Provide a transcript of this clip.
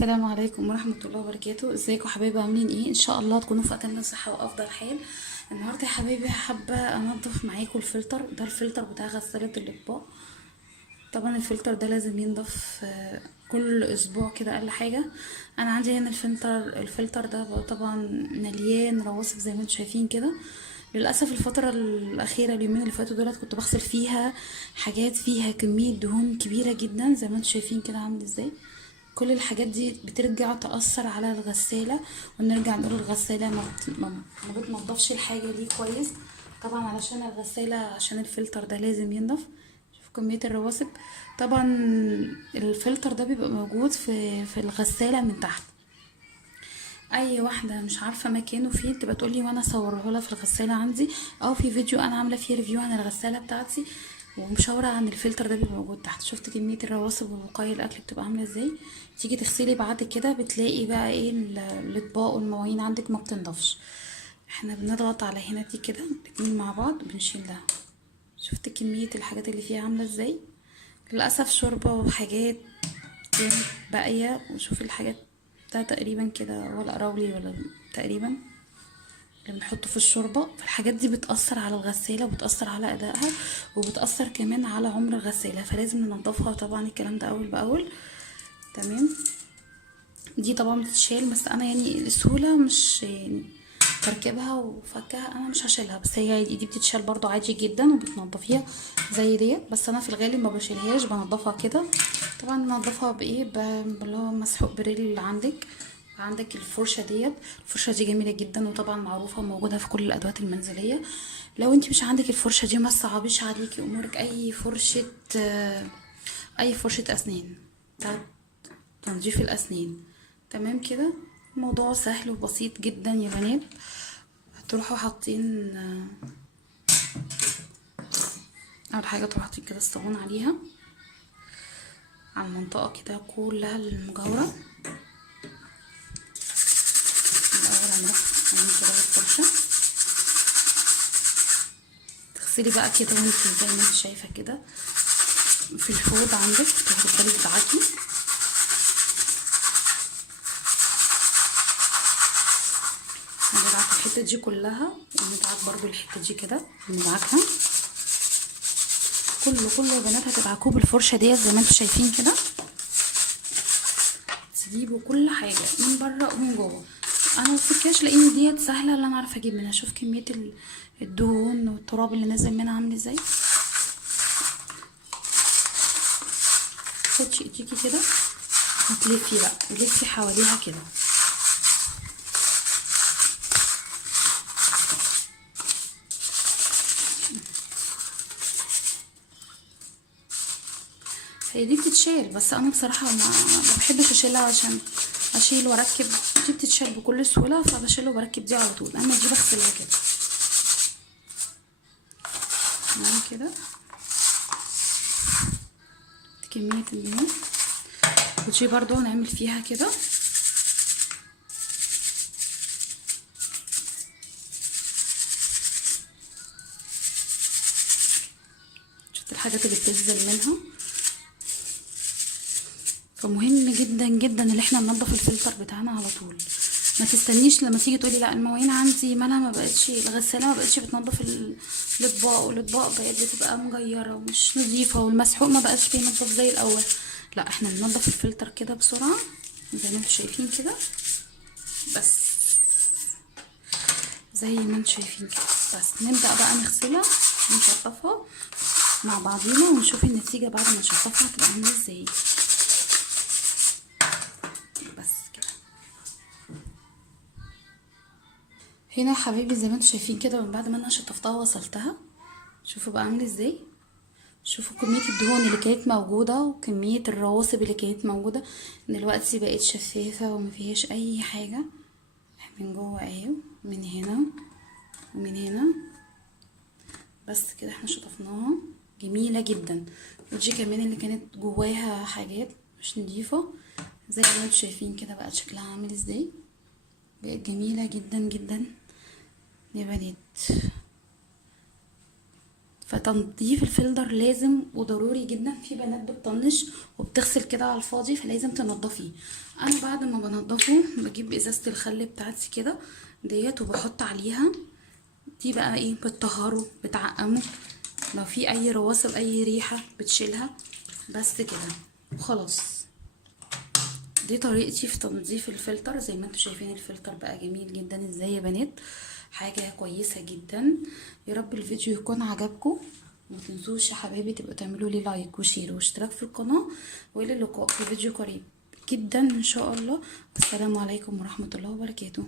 السلام عليكم ورحمة الله وبركاته. ازيكم حبايبي؟ عاملين ايه؟ ان شاء الله تكونوا في اتم صحة وافضل حال. النهارده يا حبايبي حابة انضف معاكم الفلتر ده، الفلتر بتاع غسالة الاطباق. طبعا الفلتر ده لازم ينضف كل اسبوع كده اقل حاجة. انا عندي هنا الفلتر ده بقى طبعا مليان رواسب زي ما انتم شايفين كده. للاسف الفترة الاخيرة اليومين اللي فاتوا دولت كنت بغسل فيها حاجات فيها كمية دهون كبيرة جدا زي ما انتم شايفين كده عامل ازاي. كل الحاجات دي بترجع تأثر على الغسالة، ونرجع نقول الغسالة ما بتنضفش الحاجة دي كويس. طبعا علشان الغسالة، عشان الفلتر ده لازم ينضف. شوف كمية الرواسب. طبعا الفلتر ده بيبقى موجود في الغسالة من تحت. اي واحده مش عارفه مكانه فين تبقى تقولي وانا اصوره لها في الغساله عندي، او في فيديو انا عامله فيه ريفيو عن الغساله بتاعتي ومشاوره عن الفلتر ده بيبقى موجود تحت. شفت كميه الرواسب والبقايا الاكل بتبقى عامله ازاي؟ تيجي تغسلي بعد كده بتلاقي بقى ايه الاطباق والمواعين عندك ما بتنضفش. احنا بنضغط على هنا دي كده الاتنين مع بعض بنشيلها. شفت كميه الحاجات اللي فيها عامله ازاي؟ للاسف شوربه وحاجات كانت باقيه. وشوف الحاجات ده تقريبا كده ولا قراولي ولا تقريبا اللي بنحطه في الشوربه. فالحاجات دي بتاثر على الغساله وبتاثر على ادائها، وبتاثر كمان على عمر الغساله، فلازم ننضفها طبعا الكلام ده اول باول. تمام. دي طبعا بتتشال، بس انا يعني السهوله مش يعني تركيبها وفكها انا مش هشيلها، بس هي دي بتتشال برضو عادي جدا وبتنضفيها زي ديت. بس انا في الغالب ما بشيلهاش، بنضفها كده. طبعا بنضفها بايه؟ اللي هو مسحوق بريل اللي عندك. عندك الفرشه ديت، الفرشه دي جميله جدا وطبعا معروفه وموجوده في كل الادوات المنزليه. لو انت مش عندك الفرشه دي ما تصعبيش عليكي امورك، اي فرشه اسنان بتاعت تنظيف الاسنان. تمام كده. الموضوع سهل وبسيط جدا يا بنات. هتروحوا حاطين اول حاجه تروحوا حاطين كده الصابون عليها، على المنطقه كده كلها المجاوره. الاول هنروح نعمل كده بالفرشه، تغسلي بقى كده وانت زي ما انت شايفه كده في الحوض عندك، تفضلي تدعكي. ندعك الحته دي كلها، وندعك برضو الحته دي كده ندعكها. كله يا بنات هتدعكوه بالفرشه ديت زي ما انتم شايفين كده. تجيبوا كل حاجه من بره ومن جوه. انا مفكاش لان ديت سهله اللي انا عارفه اجيب منها. شوف كميه الدهون والتراب اللي نازل منها عامل ازاي. خدي ايديكي كده وتلفي بقى، تلفي حواليها كده. هي دي بتتشال، بس انا بصراحه ما بحبش اشيلها عشان اشيل واركب. دي بتتشال بكل سهوله، فبشيل وبركب دي على طول. اما دي بغسلها كده تمام كده. كميه الدهون ودي برضو هنعمل فيها كده. شفت الحاجات اللي بتنزل منها. فمهم جدا جدا ان احنا ننضف الفلتر بتاعنا على طول. ما تستنيش لما تيجي تقولي لا المواعين عندي مالها ما بقتش، الغساله ما بقتش بتنضف الاطباق، والاطباق بقت بتبقى مغيره ومش نظيفه، والمسحوق ما بقاش بينضف زي الاول. لا، احنا بننضف الفلتر كده بسرعه زي ما انتم شايفين كده. بس زي ما انتم شايفين كده. بس نبدا بقى نغسلها ونشطفها مع بعضينا ونشوف النتيجه بعد ما نشطفها هتبقى عامله ازاي. بس كده. هنا يا حبايبي زي ما انتم شايفين كده، من بعد ما انا شطفتها وغسلتها شوفوا بقى عامل ازاي. شوفوا كمية الدهون اللي كانت موجودة وكمية الرواسب اللي كانت موجودة دلوقتي بقت شفافة وما فيهاش اي حاجة. من جوه اهي، من هنا ومن هنا. بس كده احنا شطفناها جميلة جدا. ودي كمان اللي كانت جواها حاجات مش نضيفة زي ما انتم شايفين كده بقت شكلها عامل ازاي. بقت جميلة جدا جدا يا بنات. فتنظيف الفلتر لازم وضروري جدا. في بنات بتطنش وبتغسل كده على الفاضي، فلازم تنضفيه. انا بعد ما بنضفه بجيب ازازة الخل بتاعتي كده ديت وبحط عليها. دي بقى ايه، بتطهره بتعقمه، لو في اي رواسب اي ريحة بتشيلها، بس كده وخلاص. دي طريقتي في تنظيف الفلتر. زي ما انتم شايفين الفلتر بقى جميل جدا ازاي يا بنات، حاجة كويسة جدا. يا رب الفيديو يكون عجبكم. ما تنسوش يا حبايبي تبقوا تعملوا لي لايك وشير واشتراك في القناة، والى اللقاء في فيديو قريب جدا ان شاء الله. السلام عليكم ورحمة الله وبركاته.